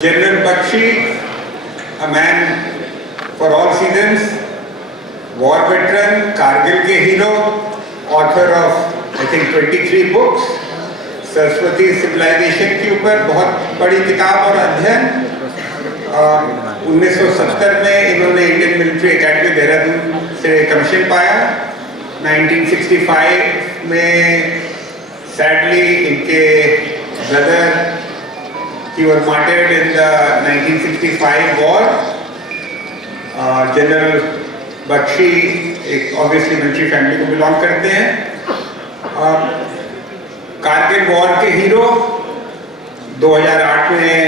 General Bakshi, a man for all seasons, war veteran, Kargil के hero, author of I think 23 books, Saraswati civilisation के ऊपर बहुत बड़ी किताब और अध्ययन। 1970 में इन्होंने इंडियन मिलिट्री एकेडमी देहरादून से कमीशन पाया। 1965 में सैडली इनके brother he was martyred in the 1965 war. General Bakshi एक ऑब्वियसली मिलिट्री फैमिली को बिलोंग करते हैं। कारगिल वॉर के हीरो 2008 में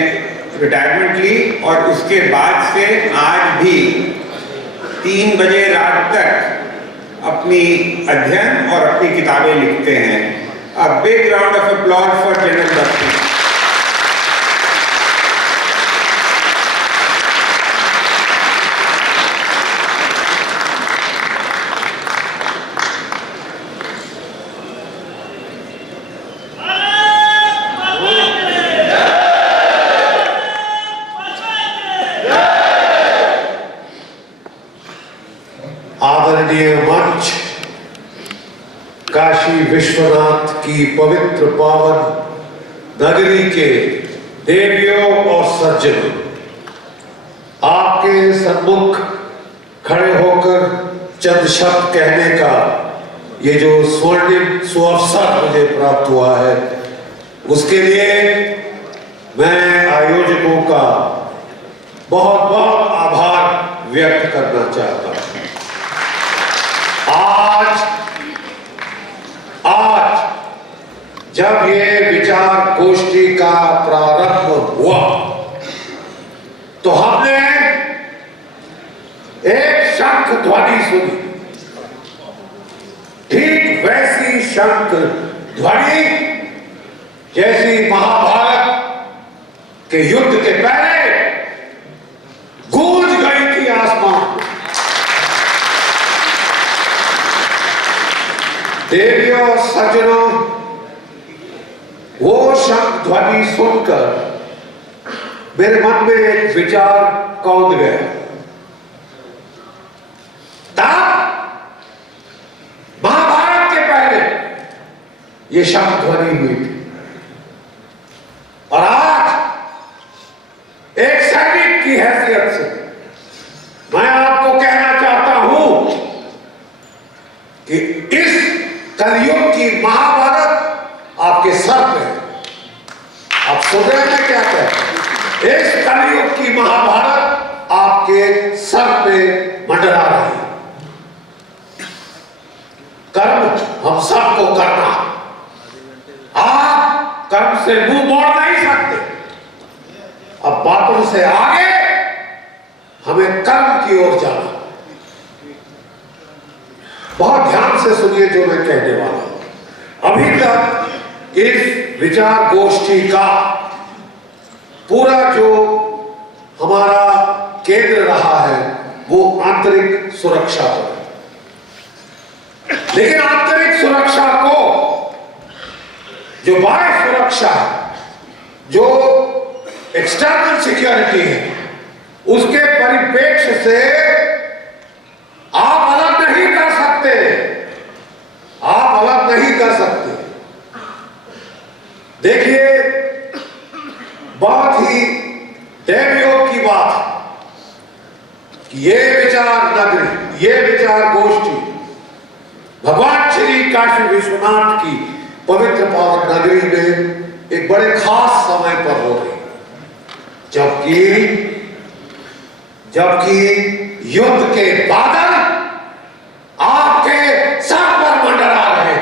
रिटायरमेंट ली और उसके बाद से आज भी 3 बजे रात तक अपनी अध्ययन और अपनी किताबें लिखते हैं। A big round of applause for general Bakshi. आदरणीय मंच, काशी विश्वनाथ की पवित्र पावन नगरी के देवियों और सज्जनों, आपके सम्मुख खड़े होकर चंद शब्द कहने का ये जो स्वर्णिम सुअवसर मुझे प्राप्त हुआ है, उसके लिए मैं आयोजकों का बहुत बहुत आभार व्यक्त करना चाहता हूं। आज जब ये विचार गोष्ठी का प्रारंभ हुआ तो हमने एक शंख ध्वनि सुनी। ठीक वैसी शंख ध्वनि जैसी महाभारत के युद्ध के पहले गूंज गई थी आसमान। देवियों और सज्जनों, वो शंख ध्वनि सुनकर मेरे मन में एक विचार कौंध गया। तब महाभारत के पहले ये शंख ध्वनि हुई थी और आज एक सैनिक की हैसियत से मैं आपको कहना चाहता हूं कि इस कलयुग की महाभारत आपके सर पे है। आप सुन रहे हैं क्या कह रहे? इस कलयुग की महाभारत आपके सर पे मंडरा रही है। कर्म हम सबको करना, आप कर्म से मुंह मोड़ नहीं सकते। अब बातों से आगे हमें कर्म की ओर जाना। बहुत ध्यान से सुनिए जो मैं कहने वाला हूं। अभी तक इस विचार गोष्ठी का पूरा जो हमारा केंद्र रहा है वो आंतरिक सुरक्षा पर है। लेकिन आंतरिक सुरक्षा को जो बाह्य सुरक्षा है, जो एक्सटर्नल सिक्योरिटी है, उसके परिप्रेक्ष्य से आप अलग नहीं कर सकते। आप अलग नहीं कर सकते। देखिए, बहुत ही दैवयोग की बात है कि ये विचार नगरी, ये विचार गोष्ठी भगवान श्री काशी विश्वनाथ की पवित्र पावन नगरी में एक बड़े खास समय पर हो रही, जबकि युद्ध के बादल आपके सर पर मंडरा रहे।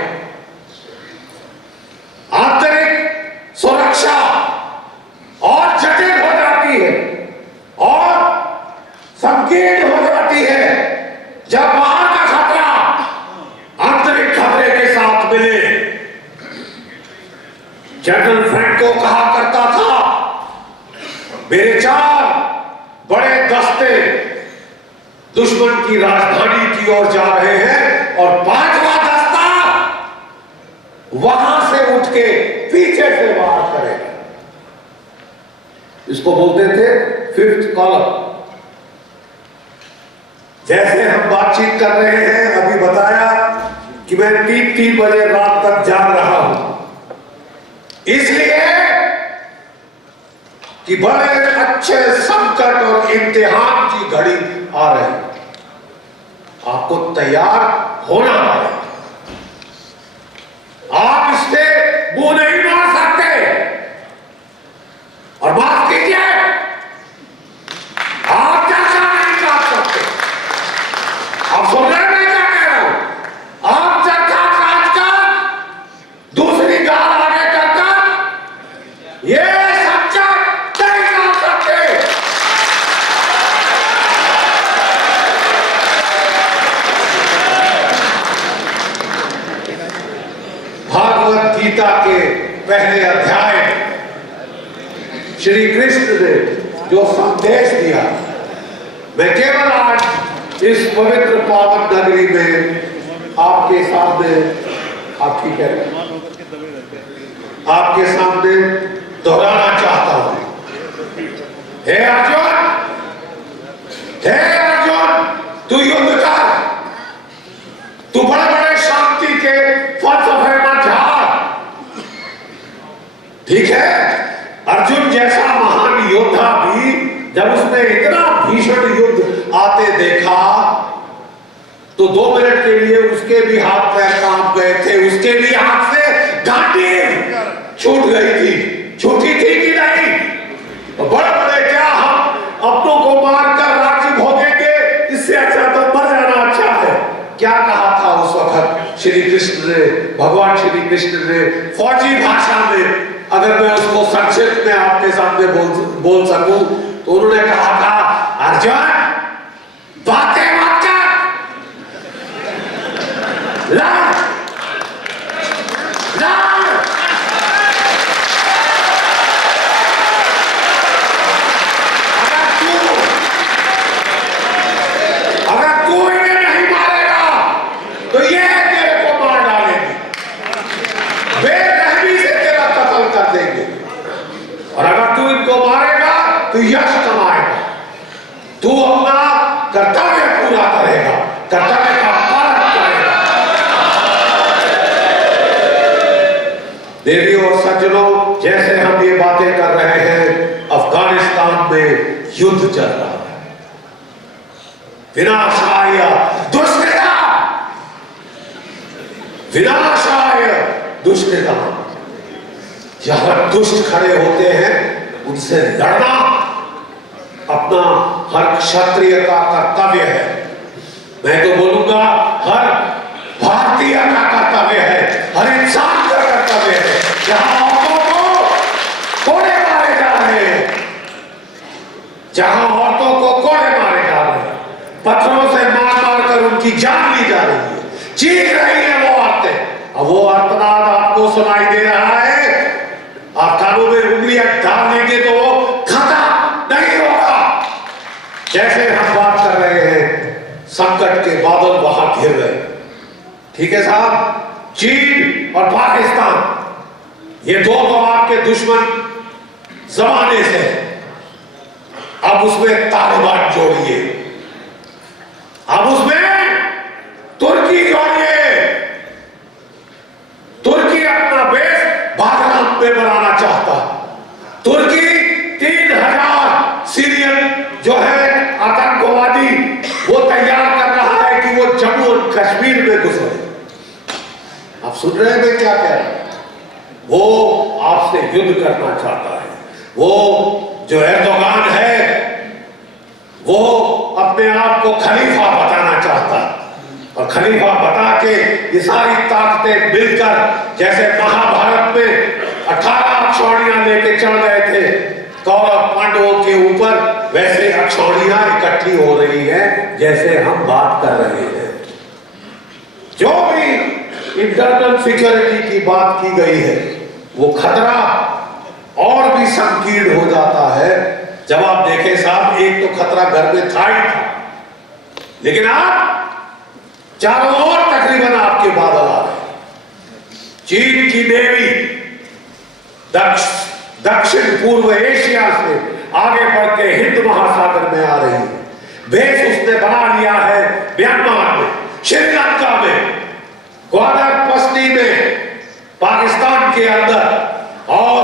आंतरिक सुरक्षा और जटिल हो जाती है और संकीर्ण हो जाती है जब बाहर का खतरा आंतरिक खतरे के साथ मिले। जनरल फ्रैंको कहा करता था, मेरे 4 बड़े दस्ते दुश्मन की राजधानी की ओर जा रहे हैं और 5वां दस्ता वहां से उठ के पीछे से वार करेगा। इसको बोलते थे फिफ्थ कॉलम। जैसे हम बातचीत कर रहे हैं, अभी बताया कि मैं 3-3 बजे रात तक जाग रहा हूं, इसलिए कि बड़े अच्छे संकट और इम्तिहान की घड़ी आ रही है। आपको तैयार होना पड़ेगा। आप इससे मुंह नहीं मार सकते। और माफ कीजिए, आप चर्चा नहीं कर सकते। आप सुन रहे हैं मैं क्या कह रहा हूं? आप चर्चा काटकर दूसरी गाल आगे करकर ये सच्चा नहीं कर सकते। भागवत गीता के पहले अध्याय श्री कृष्ण ने जो संदेश दिया, मैं केवल आज इस पवित्र पावन नगरी में आपके सामने, आप ठीक है, आपके सामने दोहराना चाहता हूं। हे अर्जुन, तू युद्ध कर। तू बड़े बड़े शांति के फलसफे मत झाड़। ठीक है, अर्जुन जैसा महान योद्धा भी जब उसने इतना भीषण युद्ध आते देखा तो 2 मिनट के लिए उसके भी हाथ पैर कांप गए थे, उसके भी हाथ से घाटी छूट गई थी। छूटी थी कि नहीं? तो बड़े बड़े क्या हम अपनों को मारकर राज्य भोगेंगे, इससे अच्छा तो मर जाना अच्छा है। क्या कहा था उस वक्त श्री कृष्ण ने, भगवान श्री कृष्ण ने फौजी भाषा में? अगर मैं उसको संक्षिप्त में आपके सामने बोल सकूं तो उन्होंने कहा था, अर्जुन बातें मत कर, लड़ लड़। अगर तू इन्हें नहीं मारेगा तो ये तेरे को मार डालेंगे, बेरहमी से तेरा कत्ल कर देंगे। और अगर तू इनको मारेगा तो यश कमाएगा, तू अपना कर्तव्य पूरा करेगा, कर्तव्य का पालन करेगा। देवियों और सज्जनों, जैसे हम ये बातें कर रहे हैं, अफगानिस्तान में युद्ध चल रहा है। विनाशाय दुष्कृता, विनाशाय दुष्कृता। जहां दुष्ट खड़े होते हैं उनसे लड़ना अपना हर क्षत्रिय का कर्तव्य है। मैं तो बोलूंगा हर भारतीय का कर्तव्य है, हर इंसान का कर्तव्य है। जहां औरतों को कोड़े मारे जा रहे हैं, जहां औरतों को कोड़े मारे जा रहे हैं, पत्थरों से मार मार कर उनकी जान ली जा रही है, चीख रही है वो औरतें। अब वो अर्थनाद आपको सुनाई दे रहा है, आप कानों में उंगलियां डाल देंगे तो वो खत्म नहीं होगा। जैसे हम बात कर रहे हैं, संकट के बादल वहां घिर गए। ठीक है साहब, चीन और पाकिस्तान ये दो तो आपके दुश्मन जमाने से, अब उसमें तालिबान जोड़िए, अब उसमें तुर्की जोड़िए। तुर्की अपना बेस बागराम पे बनाना चाहता। तुर्की 3000 सीरियन जो है आतंकवादी वो तैयार कर रहा है कि वो जम्मू और कश्मीर में घुसे। आप सुन रहे हैं मैं क्या कह रहा हूं? वो आपसे युद्ध करना चाहता है। वो जो एर्दोगान है वो अपने आप को खलीफा बताना चाहता है, और खलीफा बता के ये सारी ताकतें मिलकर, जैसे महाभारत में 18 अक्षौणियां लेके चढ़ गए थे कौरव पांडवों के ऊपर, वैसे अक्षौणियां इकट्ठी हो रही हैं जैसे हम बात कर रहे हैं। जो भी इंटरनल सिक्योरिटी की बात की गई है वो खतरा और भी संकीर्ण हो जाता है। जब आप देखें साहब, एक तो खतरा घर में था ही था, लेकिन आप चारों ओर तकरीबन आपके बादल आ रहे। चीन की नेवी, दक्ष दक्षिण पूर्व एशिया से आगे बढ़ के हिंद महासागर में आ रही है। बेस उसने बना लिया है म्यांमार में, श्रीलंका में, ग्वादर पश्चिमी में, पाकिस्तान के अंदर, और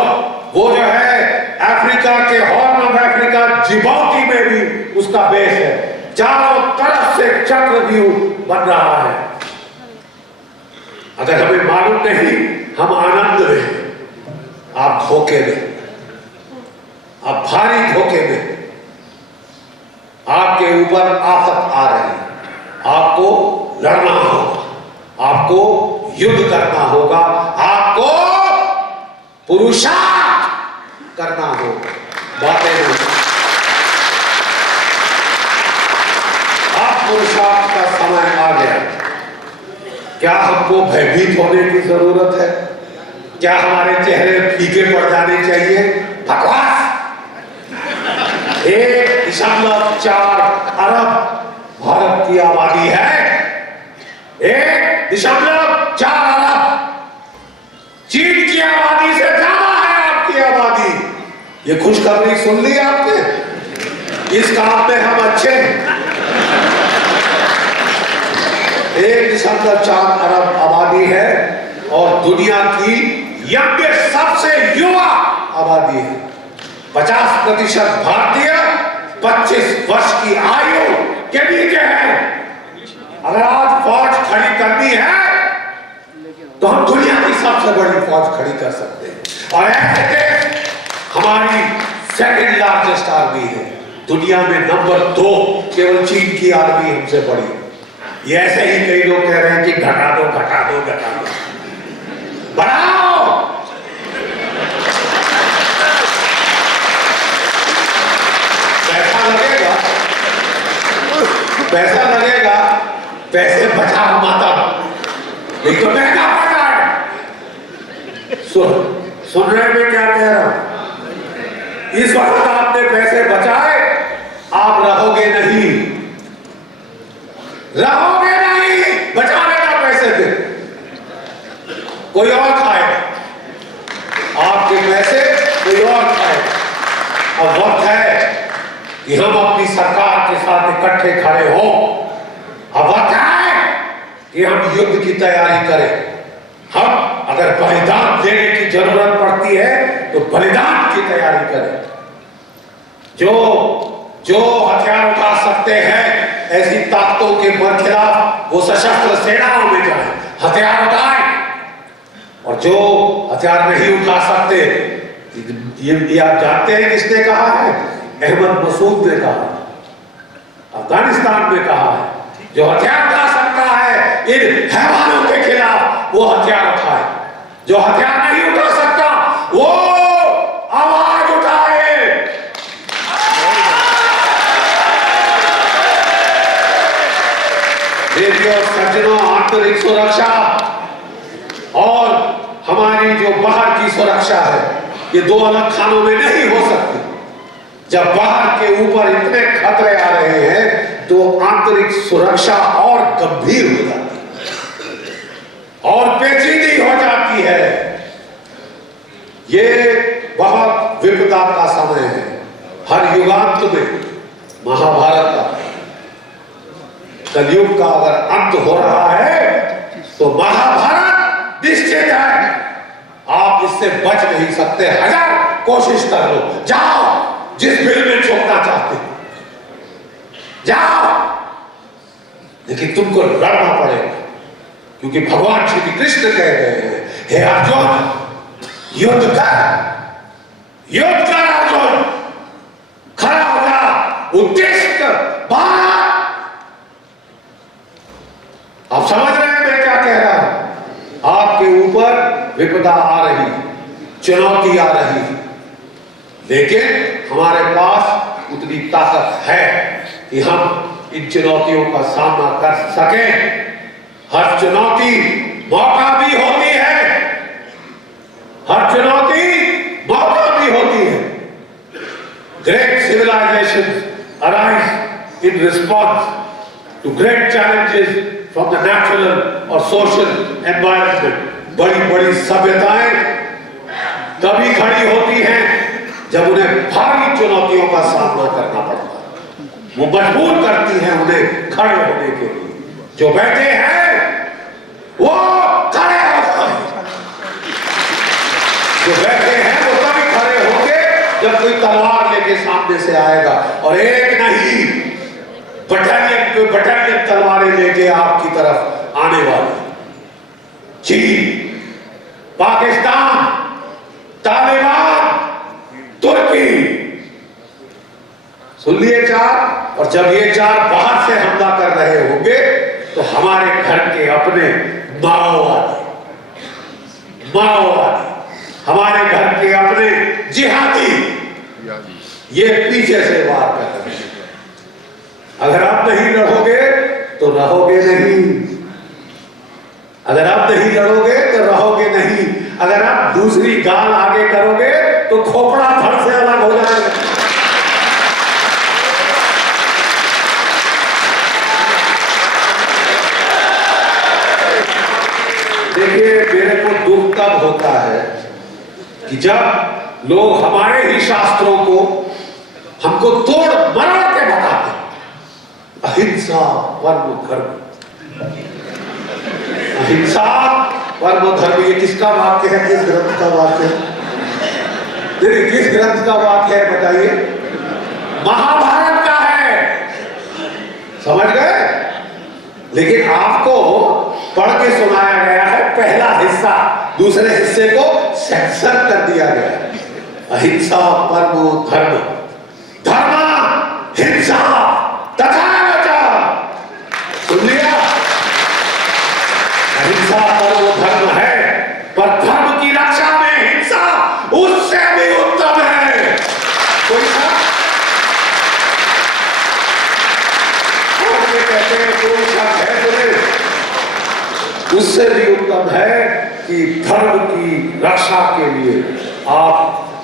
वो जो है अफ्रीका के हॉर्न ऑफ अफ्रीका जिबौती में भी उसका बेस है। चारों तरफ से चक्रव्यूह बन रहा है। अगर हमें मालूम नहीं, हम आनंद में, आप धोखे में, आप भारी धोखे में। आपके ऊपर आफत आ रही है, आपको लड़ना होगा, आपको युद्ध करना होगा, आपको पुरुषार्थ करना होगा। बातें नहीं, अब पुरुषार्थ का समय आ गया। क्या हमको भयभीत होने की जरूरत है? क्या हमारे चेहरे फीके पड़ जाने चाहिए? बकवास। 1.4 अरब भारत की आबादी है। 1.4 अरब चीन की आबादी से ज्यादा है आपकी आबादी। ये खुशखबरी सुन ली आपने? इस काम में हम अच्छे हैं। 1.4 अरब आबादी है और दुनिया की यंगेस्ट, सबसे युवा आबादी है। 50% भारतीय 25 वर्ष की आयु के नीचे है। अगर आज फौज खड़ी करनी है तो हम दुनिया की सबसे बड़ी फौज खड़ी कर सकते हैं। और ऐसे हमारी सेकंड लार्जेस्ट आर्मी है दुनिया में, नंबर 2 केवल चीन की आर्मी हमसे बड़ी। ये ऐसे ही कई लोग कह रहे हैं कि घटा दो घटा दो घटा दो, बढ़ाओ। पैसा लगेगा, पैसा लगेगा, पैसे बचाओ माता, नहीं तो महंगा पड़ रहा है। सुन रहे मैं क्या कह रहा हूं? इस वक्त आपने पैसे बचाए, आप रहोगे नहीं, रहोगे नहीं। बचा लेना पैसे थे, कोई और खाएगा आपके पैसे, कोई और खाएगा। अब वक्त है कि हम अपनी सरकार के साथ इकट्ठे खड़े हों। अब वक्त है कि हम युद्ध की तैयारी करें। हम अगर बलिदान देने की जरूरत पड़ती है तो बलिदान की तैयारी करें। जो हथियार उठा सकते हैं ऐसी ताकतों के बरखिलाफ वो सशस्त्र सेनाओं में जाए, हथियार उठाएं। और जो हथियार नहीं उठा सकते, ये आप जानते हैं किसने कहा है? अहमद मसूद ने कहा, अफगानिस्तान में कहा है, जो हथियार उठा सकता है इन हैवानों के खिलाफ वो हथियार उठाए, जो हथियार नहीं उठा सकता वो आवाज उठाए। देवियों सज्जनों, आंतरिक सुरक्षा और हमारी जो बाहर की सुरक्षा है, ये दो अलग खानों में नहीं हो सकती। जब बाहर के ऊपर इतने खतरे आ रहे हैं तो आंतरिक सुरक्षा और गंभीर हो जाती है और पेचीदी हो जाती है। ये बहुत विपदा का समय है। हर युगांत में महाभारत का, कलयुग का अगर अंत हो रहा है तो महाभारत निश्चित है। आप इससे बच नहीं सकते, हजार कोशिश कर लो, जाओ जिस बिल में छोड़ना चाहते हो जाओ, लेकिन तुमको लड़ना पड़ेगा, क्योंकि भगवान श्री कृष्ण कह रहे हैं, हे अर्जुन युद्ध कर अर्जुन, खड़ा हो जा, उद्देश्य बात। आप समझ रहे हैं मैं क्या कह रहा हूं? आपके ऊपर विपदा आ रही, चुनौती आ रही, लेकिन हमारे पास उतनी ताकत है कि हम इन चुनौतियों का सामना कर सकें। हर चुनौती मौका भी होती है, हर चुनौती मौका भी होती है। Great civilisations arise in response to great challenges from the natural और सोशल एनवायरनमेंट। बड़ी बड़ी सभ्यताएं तभी खड़ी होती हैं जब उन्हें भारी चुनौतियों का सामना करना पड़ता है। वो मजबूर करती हैं उन्हें खड़े होने के लिए। जो बैठे हैं वो खड़े हो जाएं। जो बैठे हैं वो तभी खड़े होंगे जब कोई तलवार लेके सामने से आएगा, और एक नहीं बटालियन तलवारें लेके आपकी तरफ आने वाली। चीन, पाकिस्तान, तालिबान, तुर्की, सुन लिए चार। और जब ये चार बाहर से हमला कर रहे होंगे तो हमारे घर के अपने माओवादी, हमारे घर के अपने जिहादी ये पीछे से वार कर रहे हैं। अगर आप नहीं लड़ोगे तो रहोगे नहीं, अगर आप नहीं लड़ोगे तो रहोगे नहीं। अगर आप दूसरी गाल आगे करोगे तो खोपड़ा धड़ से अलग हो जाएगा। देखिए, मेरे को दुख तब होता है कि जब लोग हमारे ही शास्त्रों को हमको तोड़ मरोड़ के बताते हैं। अहिंसा परमो धर्म, अहिंसा परमो धर्म। ये किसका वाक्य है? किस ग्रंथ का वाक्य है? किस ग्रंथ का वाक्य है बताइए? महाभारत का है, समझ गए? लेकिन आपको पढ़ के सुनाया गया है पहला हिस्सा, दूसरे हिस्से को सेंसर कर दिया गया है। अहिंसा परमो धर्म, धर्म हिंसा तथा सुन लिया? अहिंसा परमो धर्म है, पर धर्म की रक्षा में हिंसा उससे भी उत्तम है। कोई सा कहते हैं कोई सा है तुम्हें, उससे भी उत्तम है कि धर्म की रक्षा के लिए आप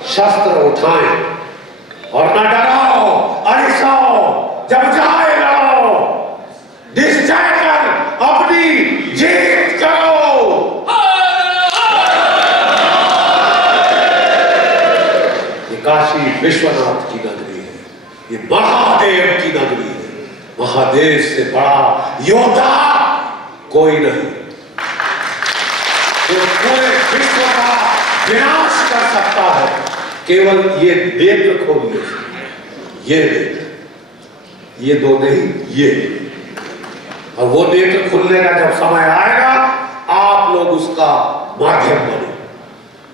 शस्त्र उठाएं और न डराओ, अरिसाओ, जब जाए लड़ो, निश्चय कर अपनी जीत करो। ये काशी विश्वनाथ की नगरी है, ये महादेव की नगरी है। महादेव से बड़ा योद्धा कोई नहीं, जो पूरे विश्व का विनाश कर सकता है। केवल ये नेत्र खोलिए, ये नेत्र, ये दो नहीं, ये। और वो नेत्र खुलने का जब समय आएगा आप लोग उसका माध्यम बने।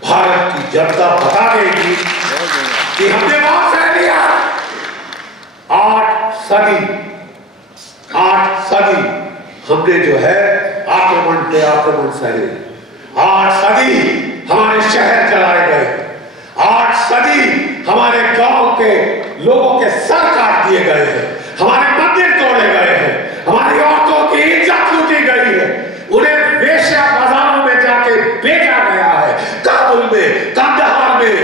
भारत की जनता बता देगी कि हमने बहुत सह लिया। 8 सदी हमने जो है आक्रमण पे आक्रमण सहे। 8 सदी हमारे शहर जलाए गए, 8 सदी हमारे गांव के लोगों के सर काट दिए गए हैं, हमारे मंदिर तोड़े गए हैं, हमारी औरतों की इज्जत लूटी गई है, उन्हें वेश्या बाजारों में जाके बेचा गया है, काबुल में, कंदहार में,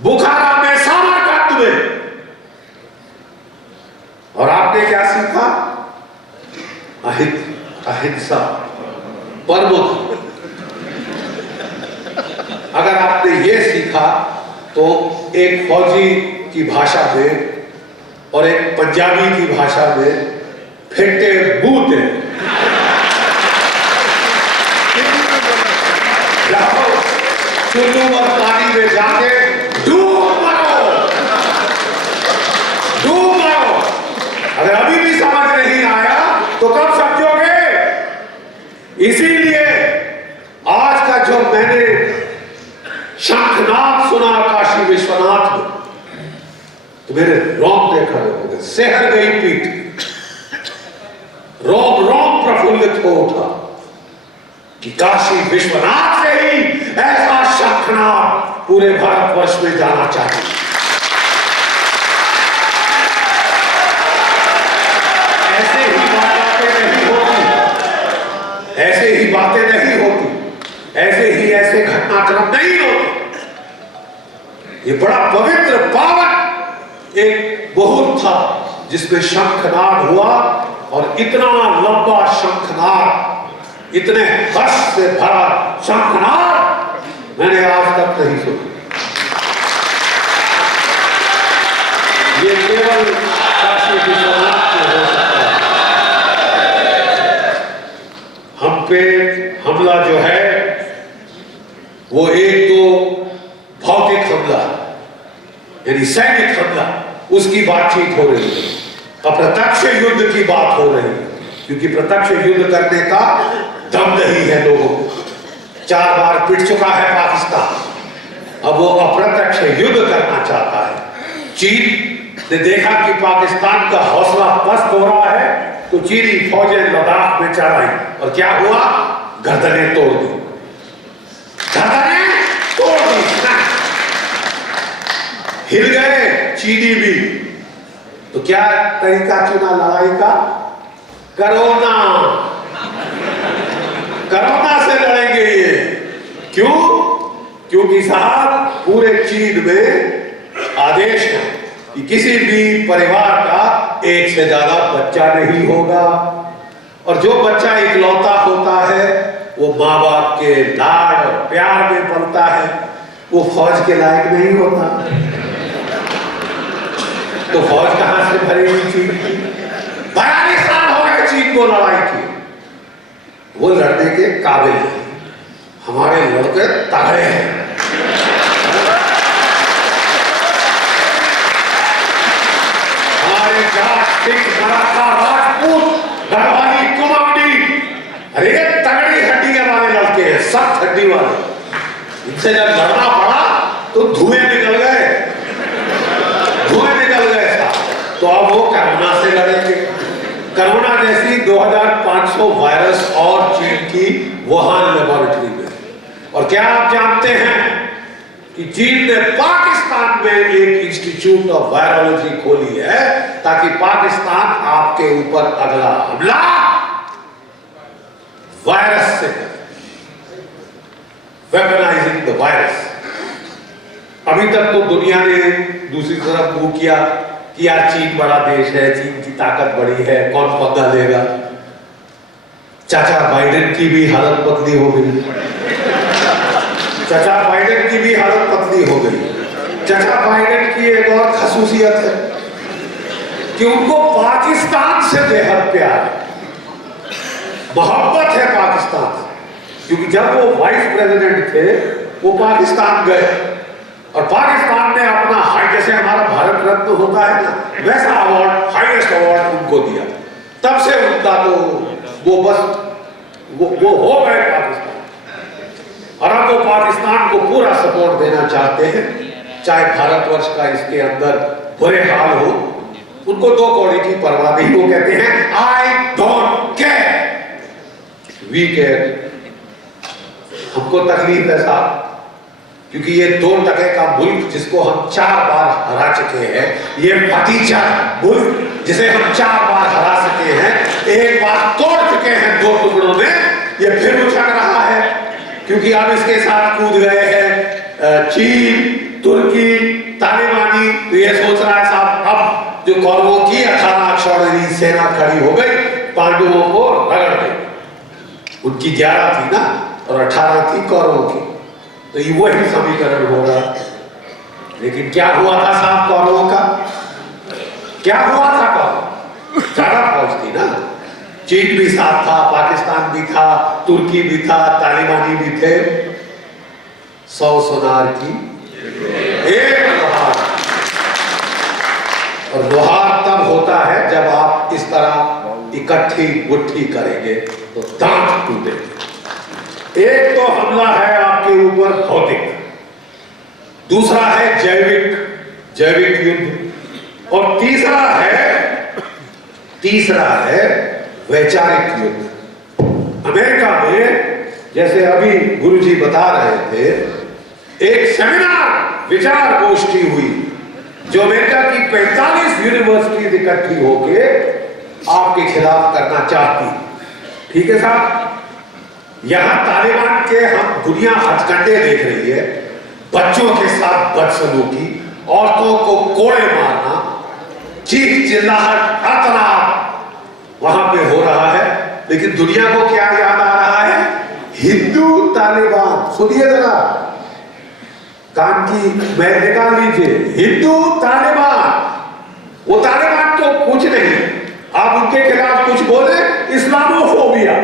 बुखारा में, सामरकंद में। और आपने क्या सीखा? अहिंसा परमो धर्म। अगर आपने ये सीखा तो एक फौजी की भाषा में और एक पंजाबी की भाषा में फेंटे बूते चुल्लू और पानी में जाके डूब मरो। अगर अभी भी समझ नहीं आया तो कब समझोगे? इसीलिए आज का जो मैंने शंखनाद सुना काशी विश्वनाथ में तो मेरे रोंगटे खड़े हो गए, सहर गई पीठ, रोम रोम प्रफुल्लित हो उठा कि काशी विश्वनाथ से ही ऐसा शंखनाद पूरे भारतवर्ष में जाना चाहिए। ऐसे ही बातें नहीं होती, ऐसे घटनाक्रम नहीं होते। ये बड़ा पवित्र पावन एक मुहूर्त था जिसमें शंखनाद हुआ, और इतना लंबा शंखनाद, इतने हर्ष से भरा शंखनाद मैंने आज तक नहीं सुनी। ये केवल काशी विश्वनाथ को हो सकता है। हम पे हमला जो है वो एक तो भौतिक हमला यानी सैनिक हमला, उसकी बातचीत हो रही है। अप्रत्यक्ष युद्ध की बात हो रही है, क्योंकि प्रत्यक्ष युद्ध करने का दम नहीं है लोगों को। 4 बार पिट चुका है पाकिस्तान, अब वो अप्रत्यक्ष युद्ध करना चाहता है। चीन ने देखा कि पाकिस्तान का हौसला पस्त हो रहा है, तो चीनी फौजें लद्दाख में चढ़ आई और क्या हुआ? गर्दनें तोड़ दी, गर्दनें तोड़ दी, हिल गए चीनी भी। तो क्या तरीका चुना लड़ाई का? कोरोना, कोरोना से लड़ेंगे ये। क्यों? क्योंकि साहब पूरे चीन में आदेश है कि किसी भी परिवार का एक से ज्यादा बच्चा नहीं होगा, और जो बच्चा इकलौता होता है वो माँ बाप के लाड और प्यार में पलता है, वो फौज के लायक नहीं होता। तो फौज कहां से भरेगी चीन की? 42 साल हो गए चीन को लड़ाई की, वो लड़ने के काबिल है। हमारे लड़के तगड़े हैं। हमारे जाट, सिख, मराठा, राजपूत, गढ़वाली, कुमाऊनी, अरे तगड़ी हड्डी वाले लड़के हैं, सख्त हड्डी वाले। इनसे जब लड़ना पड़ा तो धुएं निकल गए, धुएं निकल गए साहब। तो अब वो कोरोना से लड़ेंगे। कोरोना जैसी 2500 वायरस और चीन की वुहान लेबोरेटरी में। और क्या आप जानते हैं कि चीन ने पाकिस्तान में एक इंस्टीट्यूट ऑफ वायरोलॉजी खोली है, ताकि पाकिस्तान आपके ऊपर अगला हमला वायरस से करे, वेपनाइजिंग द वायरस। अभी तक तो दुनिया ने दूसरी तरफ मुंह किया कि यार चीन बड़ा देश है, चीन की ताकत बड़ी है, कौन पंगा लेगा। चाचा बाइडेन की भी हालत पतली हो गई, चाचा बाइडेन की भी हालत पतली हो गई। चाचा बाइडेन की एक और खसूसियत है कि उनको पाकिस्तान से बेहद प्यार है, मोहब्बत है पाकिस्तान से। क्योंकि जब वो वाइस प्रेसिडेंट थे वो पाकिस्तान गए और पाकिस्तान ने अपना जैसे हमारा भारत रत्न होता है ना, वैसा अवार्ड, हाईएस्ट अवार्ड उनको दिया। तब से उनका तो वो बस वो हो गए पाकिस्तान। और अब वो पाकिस्तान को पूरा सपोर्ट देना चाहते हैं, चाहे भारतवर्ष का इसके अंदर बुरे हाल हो। उनको 2 कौड़ी की परवाह नहीं। वो कहते हैं I don't care, we care. हमको तकलीफ है साहब, क्योंकि ये 2 टके का मुल्क जिसको हम 4 बार हरा चुके हैं, ये भतीजा मुल्क जिसे हम 4 बार हरा चुके हैं, एक बार तोड़ चुके हैं 2 टुकड़ों में, ये फिर उछल रहा है। क्योंकि अब इसके साथ कूद गए हैं चीन, तुर्की, तालिबानी। तो ये सोच रहा है साहब अब जो कौरवों की 18 अक्षौहिणी सेना खड़ी हो गई, पांडवों को रगड़ गई। उनकी 11 थी ना और 18 थी कौरवों की, तो ये वही समीकरण होगा। लेकिन क्या हुआ था साहब कौरवों का? क्या हुआ था? कौरव ज्यादा फौज थी ना, चीन भी साथ था, पाकिस्तान भी था, तुर्की भी था, तालिबानी भी थे। 100 सोनार की एक लोहार। और लोहार तब होता है जब आप इस तरह इकट्ठी मुट्ठी करेंगे तो दांत टूटेंगे। एक तो हमला है आपके ऊपर भौतिक, दूसरा है जैविक युद्ध, और तीसरा है वैचारिक युद्ध। अमेरिका में जैसे अभी गुरुजी बता रहे थे, एक सेमिनार विचार गोष्ठी हुई जो अमेरिका की 45 यूनिवर्सिटी इकट्ठी होके आपके खिलाफ करना चाहती। ठीक है साहब, यहां तालिबान के हम दुनिया हथकंडे देख रही है, बच्चों के साथ बदसलूकी, औरतों को कोड़े मारना, चीख चिल्लाहट, अतराब वहां पे हो रहा है। लेकिन दुनिया को क्या याद आ रहा है? हिंदू तालिबान। सुनिए जरा, कान की मैल निकाल लीजिए। हिंदू तालिबान, वो तालिबान तो कुछ नहीं, आप उनके खिलाफ कुछ बोले इस्लामोफोबिया,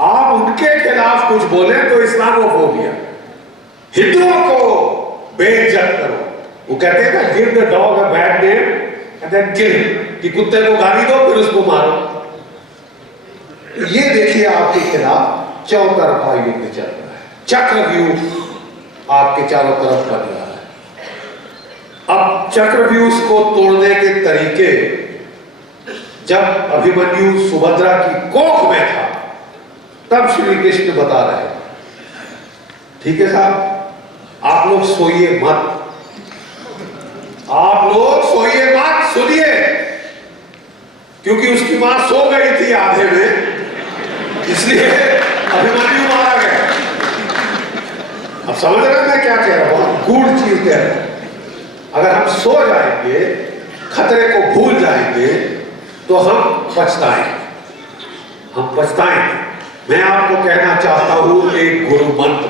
आप उनके खिलाफ कुछ बोले तो इस्लामोफोबिया। हिंदुओं को बेइज्जत करो, वो कहते हैं ना give the dog a bad name and then kill him, कि कुत्ते को गाली दो फिर उसको मारो। ये देखिए आपके खिलाफ चौतरफा युद्ध चल रहा है, चक्रव्यूह आपके चारों तरफ बन रहा है। अब चक्रव्यूह को तोड़ने के तरीके, जब अभिमन्यु सुभद्रा की कोख में था तब श्री कृष्ण बता रहे, ठीक है साहब, आप लोग सोइए मत, आप लोग सोइए मत, सुनिए, क्योंकि उसकी मां सो गई थी आधे में, इसलिए अभिमन्यु मारा गया। अब समझ रहे हैं मैं क्या कह रहा हूं, बहुत गूढ़ चीज कह रहा हूं। अगर हम सो जाएंगे, खतरे को भूल जाएंगे, तो हम पछताएंगे, हम पछताएंगे। मैं आपको कहना चाहता हूं एक गुरु मंत्र,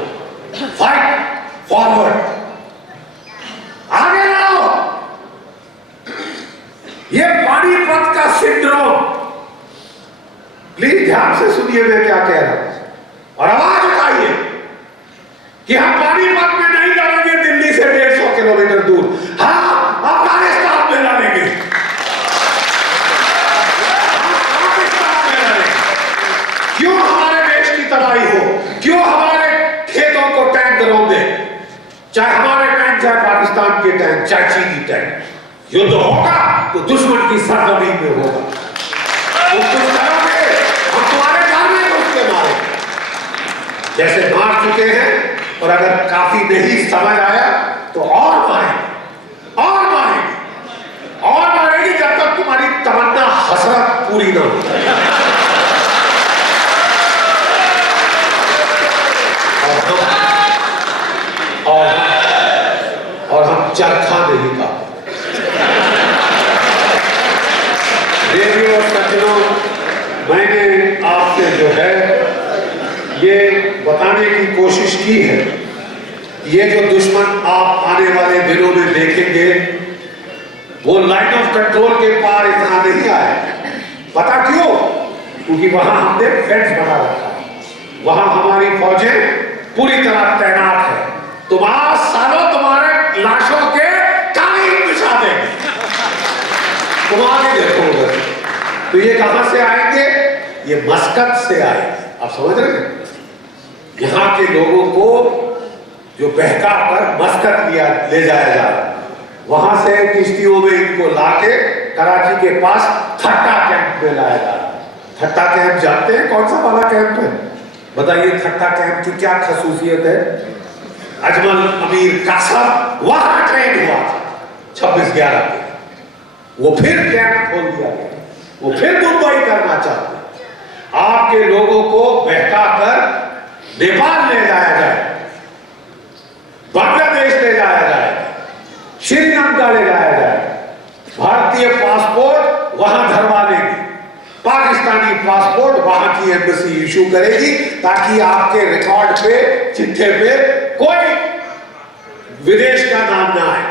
फाइट फॉरवर्ड, आगे बढ़ो। ये पानीपत का सिंड्रोम, प्लीज ध्यान से सुनिए मैं क्या कह रहा हूं और आवाज उठाइए कि हम पानीपत में नहीं लड़ेंगे दिल्ली से 150 किलोमीटर दूर, हाँ अफगानिस्तान में लड़ेंगे, क्यों हमारे देश की तबाही हो, क्यों हमारे खेतों को टैंक रौंदे, चाहे हमारे टैंक, चाहे पाकिस्तान के टैंक, चाहे चीनी टैंक, युद्ध होगा तो दुश्मन की सरजमीन में होगा। तुम कुछ करोगे, हम तुम्हारे घर में घुस के मारे, जैसे मार चुके हैं, और अगर काफी नहीं समझ आया तो और मारेंगे, और मारेंगे, और मारेंगे, जब तक तुम्हारी तमन्ना हसरत पूरी ना हो। और हम चरखा नहीं का। देवियों और सज्जनों, मैंने आपसे जो है ये बताने की कोशिश की है, ये जो दुश्मन आप आने वाले दिनों में देखेंगे वो लाइन ऑफ कंट्रोल के पार इतना नहीं आए। पता क्यों? क्योंकि वहां हमने फेंस बना रखा है, वहां हमारी फौजें पूरी तरह तैनात है। तुम आज सालों तुम्हारे लाशों के कालीन बिछा देंगे, तुम आगे देखोगे। तो ये कहां से आएंगे? ये मस्कत से आएंगे। आप समझ रहे हैं? यहाँ के लोगों को जो बहका कर मस्कत ले जाया जा रहा है, वहां से किश्तियों में इनको लाके कराची के पास थट्टा कैंप में लाया जा रहा है। थट्टा कैंप जानते हैं कौन सा वाला कैंप है? बताइए थट्टा कैंप की क्या खसूसियत है? अजमल अमीर कासम वहां ट्रेन हुआ था 26/11 में, वो फिर कैंप खोल दिया गया, वो फिर मुंबई करना चाहते हैं। आपके लोगों को बहका कर नेपाल ले जाया जाए, बांग्लादेश ले जाया जाए, श्रीलंका ले जाया जाए, भारतीय पासपोर्ट वहां धरवा लेंगे, पाकिस्तानी पासपोर्ट वहां की एम्बेसी इशू करेगी, ताकि आपके रिकॉर्ड पे, चिट्ठे पे कोई विदेश का नाम ना आए।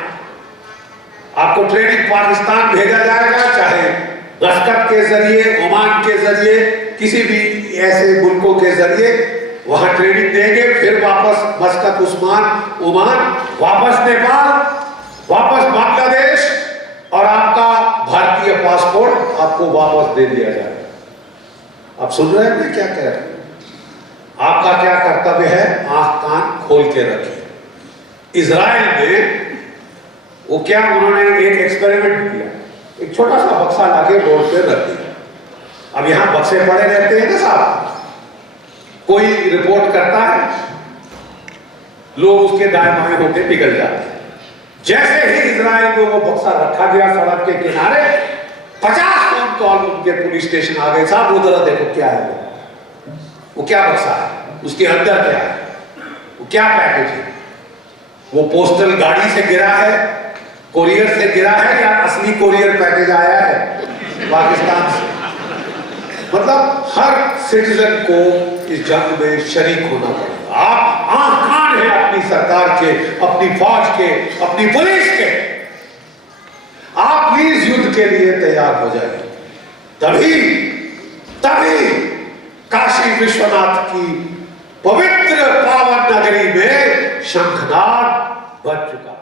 आपको ट्रेनिंग पाकिस्तान भेजा जाएगा, चाहे मस्कत के जरिए, ओमान के जरिए, किसी भी ऐसे मुल्कों के जरिए वहां ट्रेनिंग देंगे, फिर वापस मस्कत, ओमान, वापस नेपाल, वापस बांग्लादेश, और आपका भारतीय पासपोर्ट आपको वापस दे दिया जाएगा। आप सुन रहे हैं मैं क्या कह रहा हूं? आपका क्या कर्तव्य है? आंख कान खोल के रखिए। इजराइल में वो क्या, उन्होंने एक एक्सपेरिमेंट किया, एक छोटा सा बक्सा लाके रोड पे रख दिया। अब यहां बक्से पड़े रहते हैं ना साहब, कोई रिपोर्ट करता है, लोग उसके दाएं बाएं होकर पिघल जाते हैं। जैसे ही इजराइल में वो बक्सा रखा गया सड़क के किनारे, 50 फोन कॉल उनके पुलिस स्टेशन आ गए, साहब वो जरा देखो क्या है, वो क्या बक्सा है, उसके अंदर क्या है, वो क्या पैकेज है, वो पोस्टल गाड़ी से गिरा है, कोरियर से गिरा है, या असली कोरियर पैकेज आया है पाकिस्तान से। मतलब हर सिटीजन को इस जंग में शरीक होना पड़ेगा। आप आंख कान है अपनी अपनी सरकार के, अपनी फौज के, अपनी पुलिस के। आप भी इस युद्ध के लिए तैयार हो जाइए, तभी काशी विश्वनाथ की पवित्र पावन नगरी में शंखनाद बज चुका।